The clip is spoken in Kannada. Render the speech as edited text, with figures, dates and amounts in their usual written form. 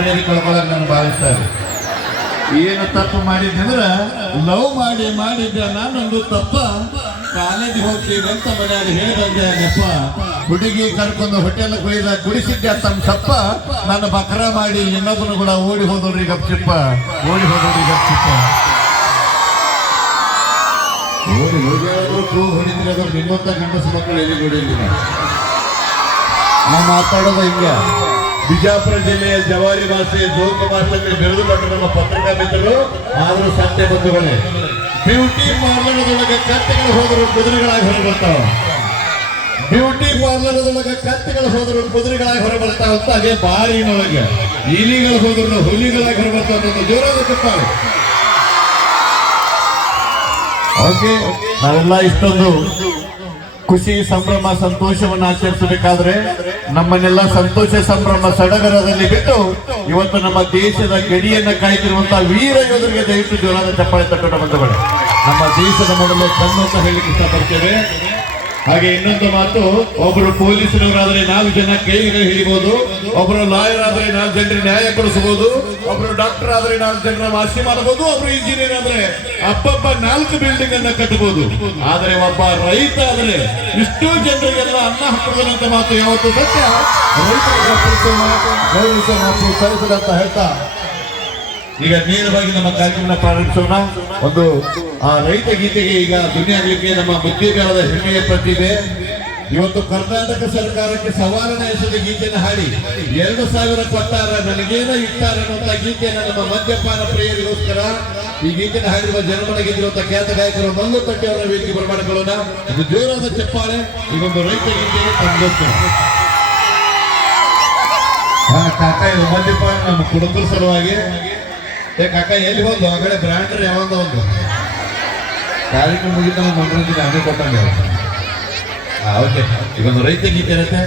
ಮರ್ಯಾದೆ ಕಳ್ಕೊಳ್ಳೋಕೆ ನಾನು ಭಾವಿಸ್ತಾರೆ. ಏನು ತಪ್ಪು ಮಾಡಿದ್ದಂದ್ರೆ ಲವ್ ಮಾಡಿದ್ದೆ ನಾನೊಂದು ತಪ್ಪ. ಕಾಲೇಜಿಗೆ ಹೋಗ್ತೀವಿ ಅಂತ ಮನೆಯಾಗ ಹೇಳಿದಂತೆ ನೆಪ್ಪ, ಹುಡುಗಿ ಕರ್ಕೊಂಡು ಹೋಟೆಲ್ ಕೊಯ್ದ ಕುಡಿಸಿದ್ದೆ ತಮ್ಮ ಸಪ್ಪ. ನಾನು ಬಕ್ರ ಮಾಡಿ ಇನ್ನೊಬ್ಬನು ಕೂಡ ಓಡಿ ಹೋದವ್ರಿ ಗಪ್ಚಿಪ್ಪ, ಓಡಿ ಹೋಗಿದ್ರು ಕೂ ಹೊಡಿದ್ರೆ ಅದು ನಿಮ್ಮಂತ ಗಂಡಸು ಮಕ್ಕಳು ಎಲ್ಲಿ ಹೊಡಿಲಿಲ್ಲ. ನಾವು ಮಾತಾಡೋದು ಹಿಂಗ. ಬಿಜಾಪುರ ಜಿಲ್ಲೆಯ ಜವಾರಿ ಭಾಷೆ ಜೋಗ ಭಾಷೆಗೆ ಬೆಳೆದು ಬಂದ ನಮ್ಮ ಪತ್ರಿಕಾ ಮಿತ್ರರು ಆದರೂ ಸತ್ಯ ಬಂಧುಗಳೇ, ಬ್ಯೂಟಿ ಪಾರ್ಲರ್ದೊಳಗೆ ಕತ್ತೆಗಳು ಹೋದರು ಕುದುರೆಗಳಾಗಿ ಹೊರಬರ್ತಾವ. ಬ್ಯೂಟಿ ಪಾರ್ಲರ್ದೊಳಗೆ ಕತ್ತೆಗಳು ಹೋದರು ಕುದುರೆಗಳಾಗಿ ಹೊರಬರ್ತಾವ ಅಂತ ಅದೇ ಬಾರಿನೊಳಗೆ ಇಲಿಗಳು ಹೋದ್ರು ಹುಲಿಗಳಾಗಿ ಹೊರಬರ್ತಾವ. ಜೋರಾದ ಕೊಡ್ತಾರೆ. ಓಕೆ, ನಾವೆಲ್ಲ ಇಷ್ಟೊಂದು ಖುಷಿ ಸಂಭ್ರಮ ಸಂತೋಷವನ್ನು ಆಚರಿಸಬೇಕಾದ್ರೆ ನಮ್ಮನ್ನೆಲ್ಲ ಸಂತೋಷ ಸಂಭ್ರಮ ಸಡಗರದಲ್ಲಿ ಬಿಟ್ಟು ಇವತ್ತು ನಮ್ಮ ದೇಶದ ಗಡಿಯನ್ನ ಕಾಯ್ತಿರುವಂತಹ ವೀರ ಯೋಧರಿಗೆ ದಯವಿಟ್ಟು ಜೋರಾದ ಚಪ್ಪಾಳೆ ತಟ್ಟೋಣ ಬಂಧುಗಳು. ನಮ್ಮ ದೇಶದ ಮೊದಲು ಕಣ್ಣು ಅಂತ ಹೇಳಿಕ್ಕೆ ಇಷ್ಟಪಡ್ತೇವೆ. ಹಾಗೆ ಇನ್ನೊಂದು ಮಾತು, ಒಬ್ಬರು ಪೊಲೀಸರವರಾದ್ರೆ 4 ಜನ ಕೈಲಿಗಳು ಹಿಡಿಬಹುದು, ಒಬ್ಬರು ಲಾಯರ್ ಆದ್ರೆ 4 ಜನರಿಗೆ ನ್ಯಾಯ ಕೊಡಿಸಬಹುದು, ಒಬ್ಬರು ಡಾಕ್ಟರ್ ಆದ್ರೆ 4 ಜನರ ವಾಸಿ ಮಾಡಬಹುದು, ಒಬ್ರು ಇಂಜಿನಿಯರ್ ಆದ್ರೆ ಅಬ್ಬಬ್ಬ 4 ಬಿಲ್ಡಿಂಗ್ ಅನ್ನ ಕಟ್ಟಬಹುದು. ಆದ್ರೆ ಒಬ್ಬ ರೈತ ಆದ್ರೆ ಇಷ್ಟೋ ಜನರಿಗೆಲ್ಲ ಅನ್ನ ಹಾಕುವುದಂತ ಮಾತು ಯಾವತ್ತು ಸತ್ಯ. ರೈತರಿಗೆ ಪ್ರೋತ್ಸಾಹಿಸಲು ಅಂತ ಹೇಳ್ತಾ ಈಗ ನೇರವಾಗಿ ನಮ್ಮ ಕಾರ್ಯಕ್ರಮ ಪ್ರಾರಂಭಿಸೋಣ. ಒಂದು ರೈತ ಗೀತೆಗೆ ಈಗ ಧ್ವನಿ ಆಗಲಿಕ್ಕೆ ನಮ್ಮ ಮುದ್ದೇಗಾರದ ಹೆಮ್ಮೆಯ ಪ್ರತಿಭೆ ಇವತ್ತು ಕರ್ನಾಟಕ ಸರ್ಕಾರಕ್ಕೆ ಸವಾಲನ್ನ ಎಸೆದ ಗೀತೆಯನ್ನು ಹಾಡಿ 2,000 ಕೊಟ್ಟಾರ ನನಗೇನೋ ಇಟ್ಟಾರ ಅನ್ನುವಂತ ಗೀತೆಯನ್ನು ನಮ್ಮ ಮದ್ಯಪಾನ ಪ್ರಿಯರಿಗೋಸ್ಕರ ಈ ಗೀತೆಯನ್ನು ಹಾಡಿರುವ ಜನಮನ ಗೆದ್ದಿರುವಂತಹ ಖ್ಯಾತ ಗಾಯಕರು ಮಲ್ಲು ತಟ್ಟಿ ಅವರ ವೇದಿಕೆ ಬರಮಾಡಿಕೊಳ್ಳೋಣ. ಇದು ಜೋರಾದ ಚಪ್ಪಾಳೆ. ಈಗೊಂದು ರೈತ ಗೀತೆ ತಮಗೋಸ್ಕರ. ಕಾಕ, ಇದು ಮದ್ಯಪಾನ ನಮ್ಮ ಕುಟುಂಬದ ಸಲುವಾಗಿ. ಕಾಕ ಎಲ್ಲಿ ಹೋದ್ ಹೊರಗಡೆ ಬ್ರ್ಯಾಂಡ್ರೆ ಯಾವಂದ ಒಂದು ಕಾರ್ಯಕ್ರಮ ಮುಗಿದ ಮನರಂಜನೆ ಹಂಗೆ ಕೊಟ್ಟಂಗೆ. ಓಕೆ, ಈಗೊಂದು ರೈತ ಗೀತೆ ಇರುತ್ತೆ.